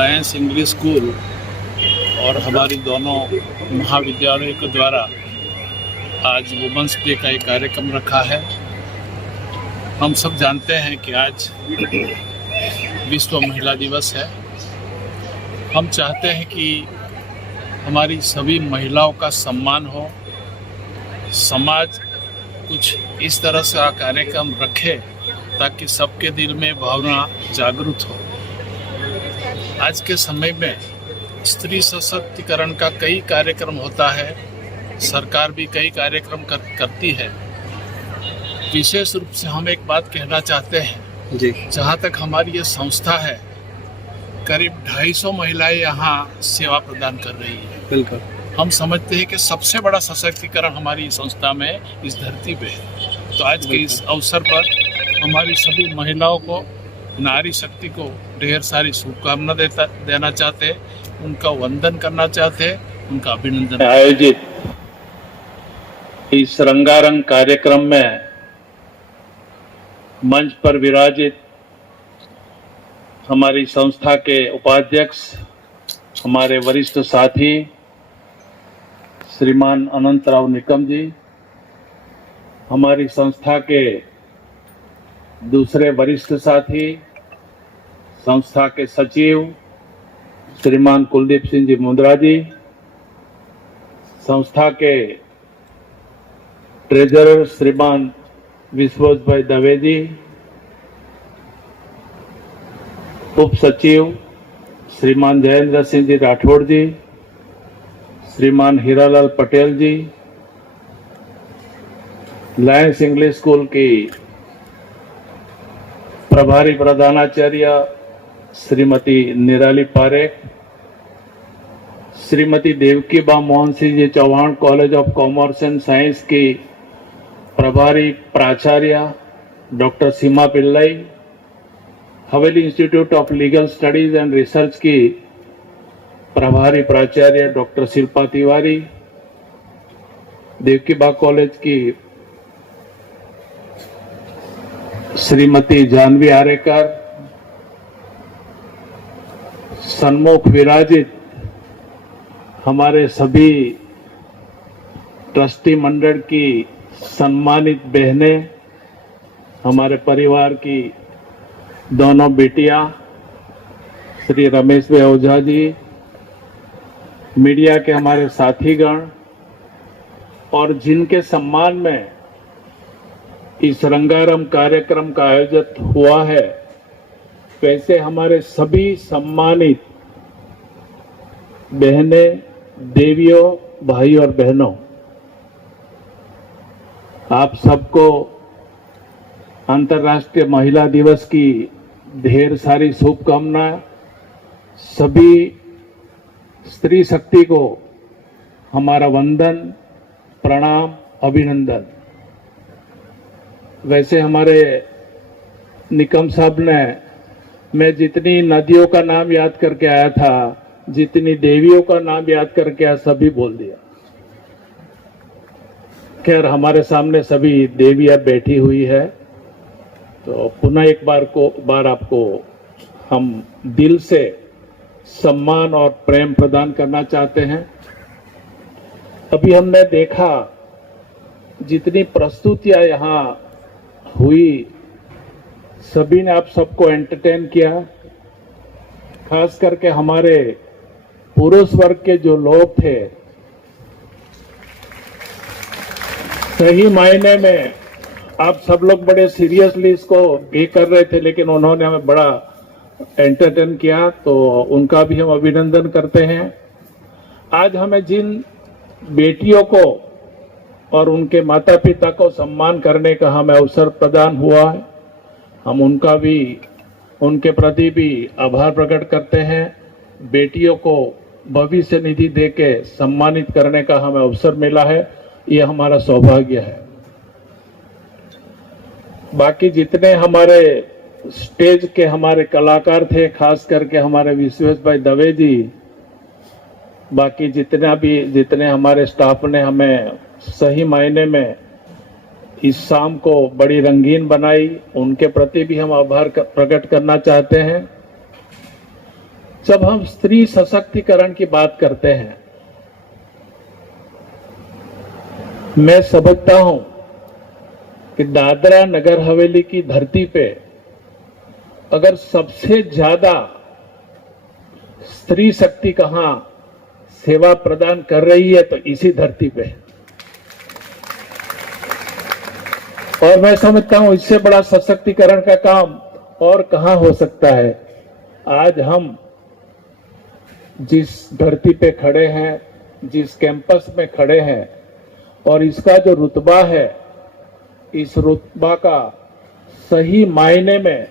Lions English school और हमारी दोनों महाविद्यालयों के द्वारा आज वुमेंस डे का एक कार्यक्रम रखा है। हम सब जानते हैं कि आज विश्व महिला दिवस है। हम चाहते हैं कि हमारी सभी महिलाओं का सम्मान हो, समाज कुछ इस तरह से कार्यक्रम रखे ताकि सबके दिल में भावना जागृत हो। आज के समय में स्त्री सशक्तिकरण का कई कार्यक्रम होता है, सरकार भी कई कार्यक्रम करती है। विशेष रूप से हम एक बात कहना चाहते हैं जी, जहाँ तक हमारी ये संस्था है, करीब 250 महिलाएं यहाँ सेवा प्रदान कर रही है। बिल्कुल, हम समझते हैं कि सबसे बड़ा सशक्तिकरण हमारी संस्था में इस धरती पे है। तो आज के इस अवसर पर हमारी सभी महिलाओं को, नारी शक्ति को ढेर सारी शुभकामना देना चाहते, उनका वंदन करना चाहते, उनका अभिनंदन। आयोजित इस रंगारंग कार्यक्रम में मंच पर विराजित हमारी संस्था के उपाध्यक्ष, हमारे वरिष्ठ साथी श्रीमान अनंतराव निकम जी, हमारी संस्था के दूसरे वरिष्ठ साथी, संस्था के सचिव श्रीमान कुलदीप सिंह जी मुंद्रा जी, संस्था के ट्रेजरर श्रीमान विश्वोज भाई दवे जी, उप सचिव श्रीमान Jayendra Singh ji Rathore ji, Shriman Hiralal Patel ji, Lions English school की प्रभारी प्रधानाचार्य Shrimati Nirali Parekh, Shrimati Devki Ba Mohan Singh ji Chauhan college of commerce and science की प्रभारी प्राचार्य doctor Seema Pillai, Haveli institute of legal studies and research की प्रभारी प्राचार्य डॉक्टर शिल्पा तिवारी, देवकी बा कॉलेज की श्रीमती जानवी आरेकर, सन्मुख विराजित हमारे सभी ट्रस्टी मंडल की सम्मानित बहनें, हमारे परिवार की दोनों बेटियां, श्री रमेश भाई ओझा जी, मीडिया के हमारे साथीगण और जिनके सम्मान में इस रंगारंग कार्यक्रम का आयोजन हुआ है, वैसे हमारे सभी सम्मानित बहनें, देवियों, भाई और बहनों, आप सबको अंतर्राष्ट्रीय महिला दिवस की ढेर सारी शुभकामनाएं। सभी स्त्री शक्ति को हमारा वंदन, प्रणाम, अभिनंदन। वैसे हमारे निकम साहब ने, मैं जितनी नदियों का नाम याद करके आया था, जितनी देवियों का नाम याद करके आया, सभी बोल दिया। खैर, हमारे सामने सभी देवियां बैठी हुई है, तो पुनः एक बार आपको हम दिल से सम्मान और प्रेम प्रदान करना चाहते हैं। अभी हमने देखा जितनी प्रस्तुतियां यहाँ हुई, सभी ने आप सबको एंटरटेन किया। खास करके हमारे पुरुष वर्ग के जो लोग थे, सही मायने में आप सब लोग बड़े सीरियसली इसको भी कर रहे थे, लेकिन उन्होंने हमें बड़ा एंटरटेन किया, तो उनका भी हम अभिनंदन करते हैं। आज हमें जिन बेटियों को और उनके माता पिता को सम्मान करने का हमें अवसर प्रदान हुआ है, हम उनके प्रति भी आभार प्रकट करते हैं। बेटियों को भविष्य निधि देके सम्मानित करने का हमें अवसर मिला है, ये हमारा सौभाग्य है। बाकी जितने हमारे स्टेज के हमारे कलाकार थे, खास करके हमारे विश्वेश भाई दवे जी, बाकी जितने हमारे स्टाफ ने हमें सही मायने में इस शाम को बड़ी रंगीन बनाई, उनके प्रति भी हम आभार प्रकट करना चाहते हैं। जब हम स्त्री सशक्तिकरण की बात करते हैं, मैं समझता हूं कि दादरा नगर हवेली की धरती पे अगर सबसे ज्यादा स्त्री शक्ति कहां सेवा प्रदान कर रही है तो इसी धरती पे। और मैं समझता हूं इससे बड़ा सशक्तिकरण का काम और कहां हो सकता है। आज हम जिस धरती पे खड़े हैं, जिस कैंपस में खड़े हैं, और इसका जो रुतबा है, इस रुतबा का सही मायने में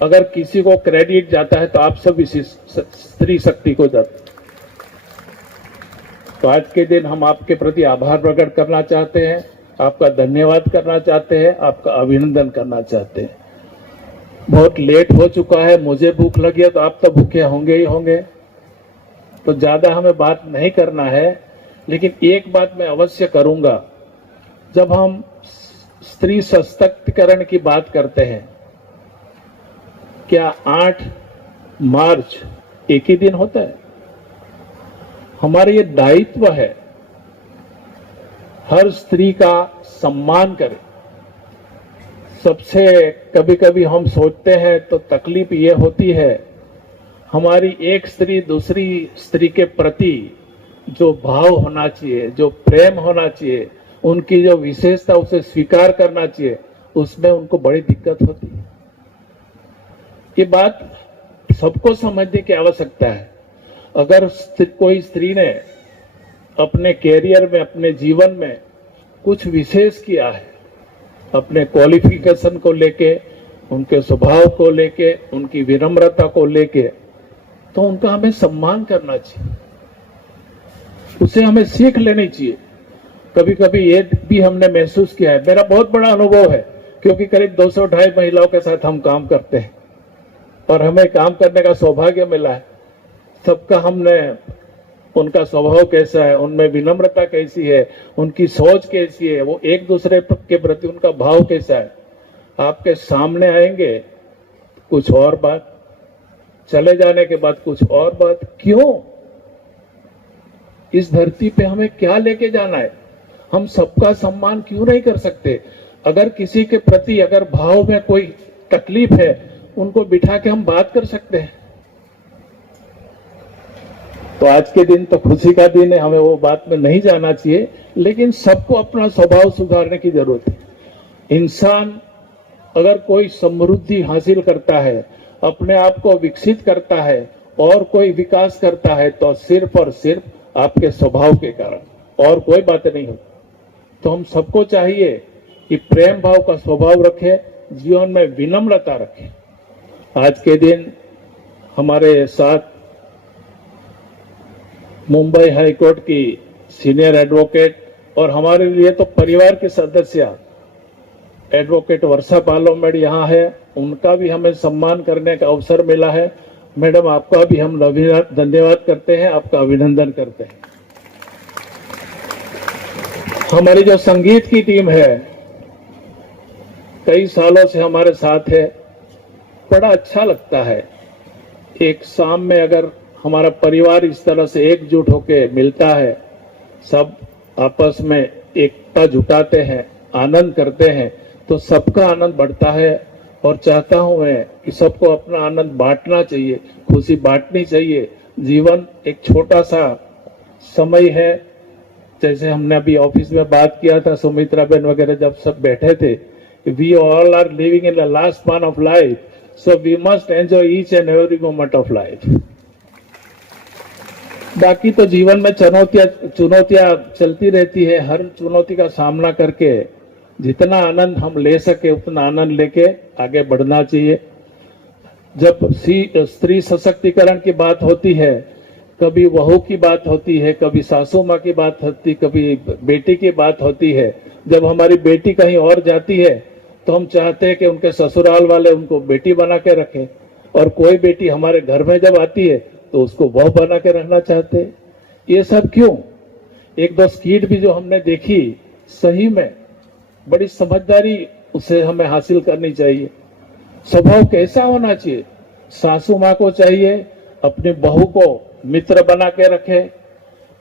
अगर किसी को क्रेडिट जाता है तो आप सब इसी स्त्री शक्ति को जाता है। तो आज के दिन हम आपके प्रति आभार प्रकट करना चाहते हैं, आपका धन्यवाद करना चाहते हैं, आपका अभिनंदन करना चाहते हैं। बहुत लेट हो चुका है, मुझे भूख लगी है तो आप तो भूखे होंगे ही होंगे, तो ज्यादा हमें बात नहीं करना है। लेकिन एक बात मैं अवश्य करूंगा, जब हम स्त्री सशक्तिकरण की बात करते हैं, क्या 8 मार्च एक ही दिन होता है? हमारा ये दायित्व है हर स्त्री का सम्मान करें। सबसे कभी कभी हम सोचते हैं तो तकलीफ ये होती है, हमारी एक स्त्री दूसरी स्त्री के प्रति जो भाव होना चाहिए, जो प्रेम होना चाहिए, उनकी जो विशेषता उसे स्वीकार करना चाहिए, उसमें उनको बड़ी दिक्कत होती है। ये बात सबको समझने की आवश्यकता है। अगर कोई स्त्री ने अपने कैरियर में, अपने जीवन में कुछ विशेष किया है, अपने क्वालिफिकेशन को लेके, उनके स्वभाव को लेके, उनकी विनम्रता को लेके, तो उनका हमें सम्मान करना चाहिए, उसे हमें सीख लेनी चाहिए। कभी कभी ये भी हमने महसूस किया है, मेरा बहुत बड़ा अनुभव है, क्योंकि करीब 200-250 महिलाओं के साथ हम काम करते हैं और हमें काम करने का सौभाग्य मिला है। सबका हमने, उनका स्वभाव कैसा है, उनमें विनम्रता कैसी है, उनकी सोच कैसी है, वो एक दूसरे के प्रति उनका भाव कैसा है, आपके सामने आएंगे कुछ और बात, चले जाने के बाद कुछ और बात। क्यों? इस धरती पे हमें क्या लेके जाना है? हम सबका सम्मान क्यों नहीं कर सकते? अगर किसी के प्रति अगर भाव में कोई तकलीफ है, उनको बिठा के हम बात कर सकते हैं। तो आज के दिन तो खुशी का दिन है, हमें वो बात में नहीं जाना चाहिए, लेकिन सबको अपना स्वभाव सुधारने की जरूरत है। इंसान अगर कोई समृद्धि हासिल करता है, अपने आप को विकसित करता है और कोई विकास करता है, तो सिर्फ और सिर्फ आपके स्वभाव के कारण, और कोई बात नहीं होती। तो हम सबको चाहिए कि प्रेम भाव का स्वभाव रखें, जीवन में विनम्रता रखें। आज के दिन हमारे साथ मुंबई हाई कोर्ट की सीनियर एडवोकेट और हमारे लिए तो परिवार के सदस्य एडवोकेट वर्षा पालोमेड यहाँ है, उनका भी हमें सम्मान करने का अवसर मिला है। मैडम, आपका भी हम धन्यवाद करते हैं, आपका अभिनंदन करते हैं। हमारी जो संगीत की टीम है, कई सालों से हमारे साथ है, बड़ा अच्छा लगता है। एक शाम में अगर हमारा परिवार इस तरह से एकजुट होकर मिलता है, सब आपस में एकता जुटाते हैं, आनंद करते हैं, तो सबका आनंद बढ़ता है। और चाहता हूं मैं कि सबको अपना आनंद बांटना चाहिए, खुशी बांटनी चाहिए। जीवन एक छोटा सा समय है, जैसे हमने अभी ऑफिस में बात किया था, सुमित्रा बहन वगैरह जब सब बैठे थे, we all are living in the last part of life, so we must enjoy each and every moment of life. बाकी तो जीवन में चुनौतियां चलती रहती है, हर चुनौती का सामना करके जितना आनंद हम ले सके उतना आनंद लेके आगे बढ़ना चाहिए। जब स्त्री सशक्तिकरण की बात होती है, कभी बहू की बात होती है, कभी सासू माँ की बात होती, कभी बेटी की बात होती है। जब हमारी बेटी कहीं और जाती है तो हम चाहते हैं कि उनके ससुराल वाले उनको बेटी बना के रखें, और कोई बेटी हमारे घर में जब आती है तो उसको बहू बना के रखना चाहते हैं। ये सब क्यों? एक दो स्किट भी जो हमने देखी, सही में बड़ी समझदारी उसे हमें हासिल करनी चाहिए। स्वभाव कैसा होना चाहिए? सासू माँ को चाहिए अपनी बहू को मित्र बना के रखे,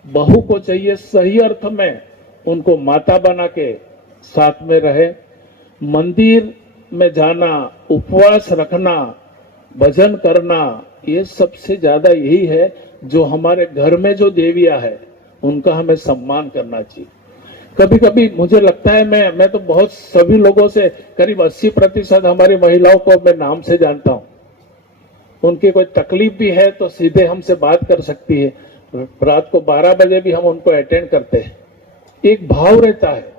बहू को चाहिए सही अर्थ में उनको माता बना के साथ में रहे। मंदिर में जाना, उपवास रखना, भजन करना, ये सबसे ज्यादा यही है जो हमारे घर में जो देवियां है उनका हमें सम्मान करना चाहिए। कभी कभी मुझे लगता है मैं तो बहुत सभी लोगों से करीब 80% हमारी महिलाओं को मैं नाम से जानता हूं। उनकी कोई तकलीफ भी है तो सीधे हमसे बात कर सकती है। रात को 12 बजे भी हम उनको अटेंड करते हैं। एक भाव रहता है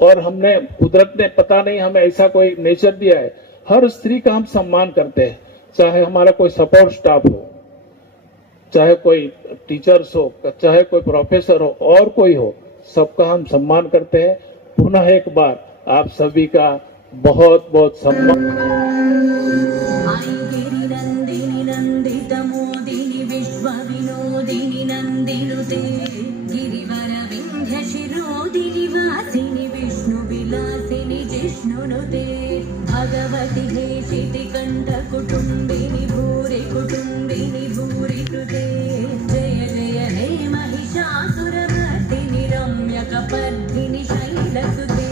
और हमने कुदरत ने पता नहीं हमें ऐसा कोई नेचर दिया है, हर स्त्री का हम सम्मान करते हैं, चाहे हमारा कोई सपोर्ट स्टाफ हो, चाहे कोई टीचर्स हो, चाहे कोई प्रोफेसर हो और कोई हो, सबका हम सम्मान करते हैं। पुनः एक बार आप सभी का बहुत बहुत सम्मान। गिरिनंदिनी नंदित मोदिनी विश्व विनोदिनी नंदिनुते गिरिवर विंध्य शिरोदिनी वासिनी विष्णु विलासिनी जिष्णुनुते भगवति हेशिति कंठ कुटुंबिनी भूरि कृते जय जय हे महिषासुरमर्दिनि रम्य कपर्दिनि शैलसुते।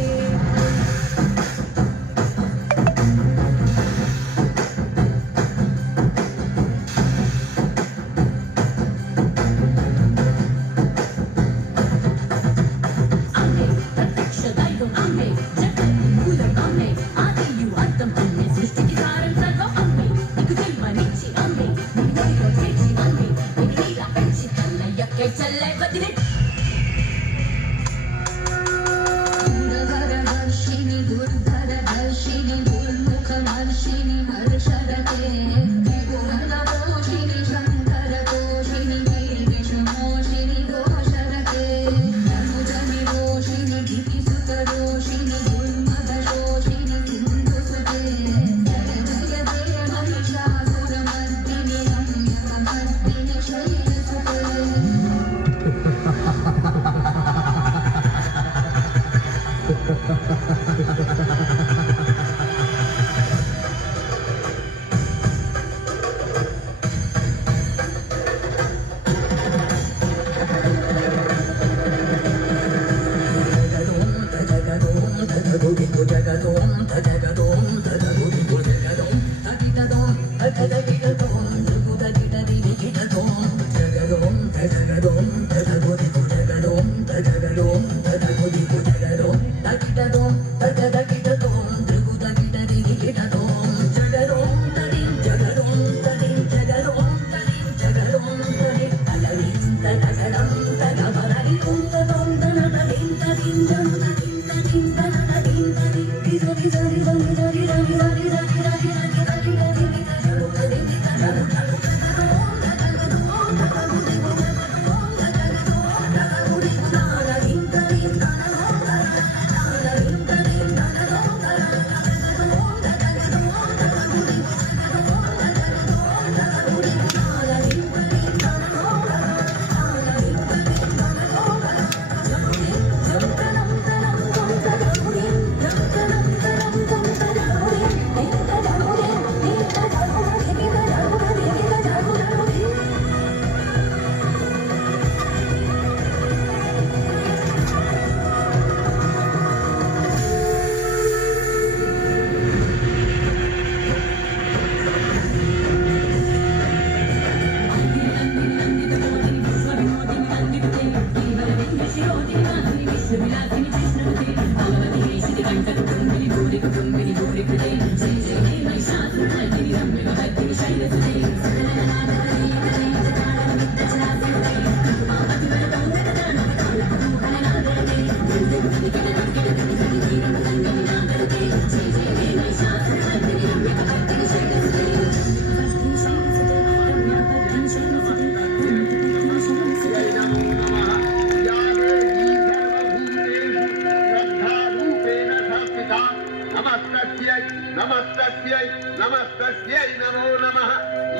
नमस्तस्यै नमो नमः।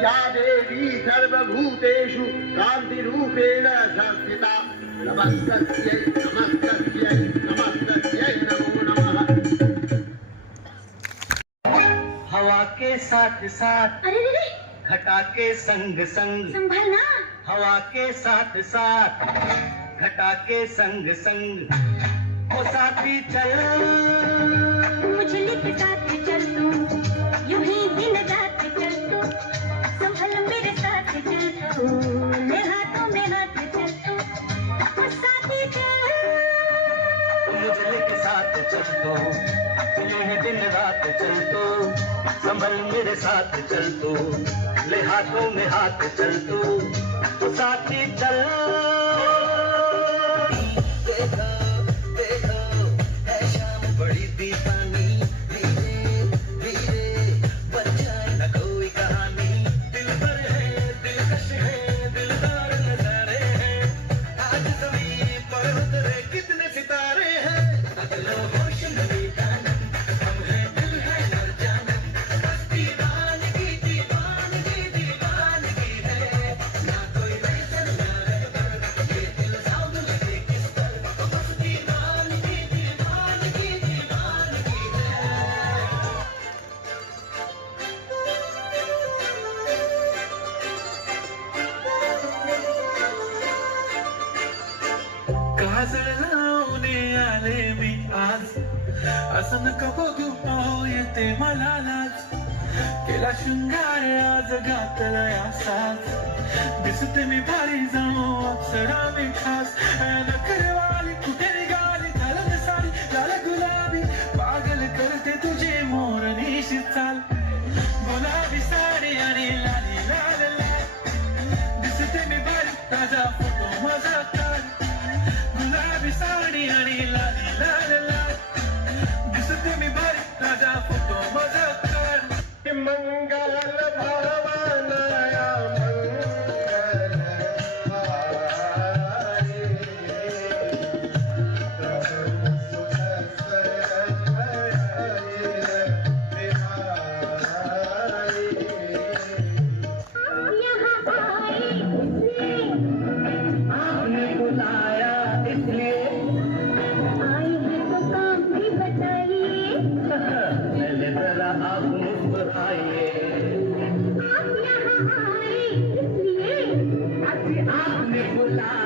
या देवी सर्वभूतेषु कान्तिरूपेण संस्थिता। नमस्तस्यै नमो नमः। हवा के साथ साथ अरे रे रे, घटा के संग संग संभलना हवा के साथ साथ घटा के संग संग ओ साथी चल मुझे लेके साथ चल तू यूं ही दिन रात चल तू संभल मेरे साथ चल तू मेरे हाथों में हाथ चल तू ओ साथी चल मुझे लेके साथ चल तो यूं ही दिन रात चल तो संभल मेरे साथ चल तो ले हाथों में हाथ चल तो ओ साथी चल देखो देखो है शाम बड़ी दीवानी धीरे धीरे बन जाए न कोई कहानी दिल भर है दिलकश है दिलदार नजारे हैं आज जमीन पर उतरे कितने सितारे हैं बदलो होश में दीवाना हम हैं दिल है मर जाना बस दीवानगी दीवानगी दीवानगी है ना कोई वैसन ना रहबर ये दिल साउंड लगे किस तरह बस दीवानगी दीवानगी दीवानगी है काजळ लावणे आले मी आज असं नका बघू पाहू येते मला लाज केला शृंगार आज घातला असाच दिसते मी भारी जणू अप्सरा मी खास नखरवाली कुठे निघाली घालत साडी लाल गुलाबी पागल करते तुझे मोरनीशी चाल गुलाबी साडी आणि लाली लाल लाल दिसते मी भारी ताजा फोटो माझा काढ गुलाबी साडी आणि लाली लाल लाल दिसते मी भारी ताजा फोटो माझा काढ मंगल भवनाया मंगल हारे आपने बुलाया इसलिए आई है तो काम भी बताइए पहले जरा आप मुस्कुराइए आप यहाँ आए इसलिए आपने बुलाया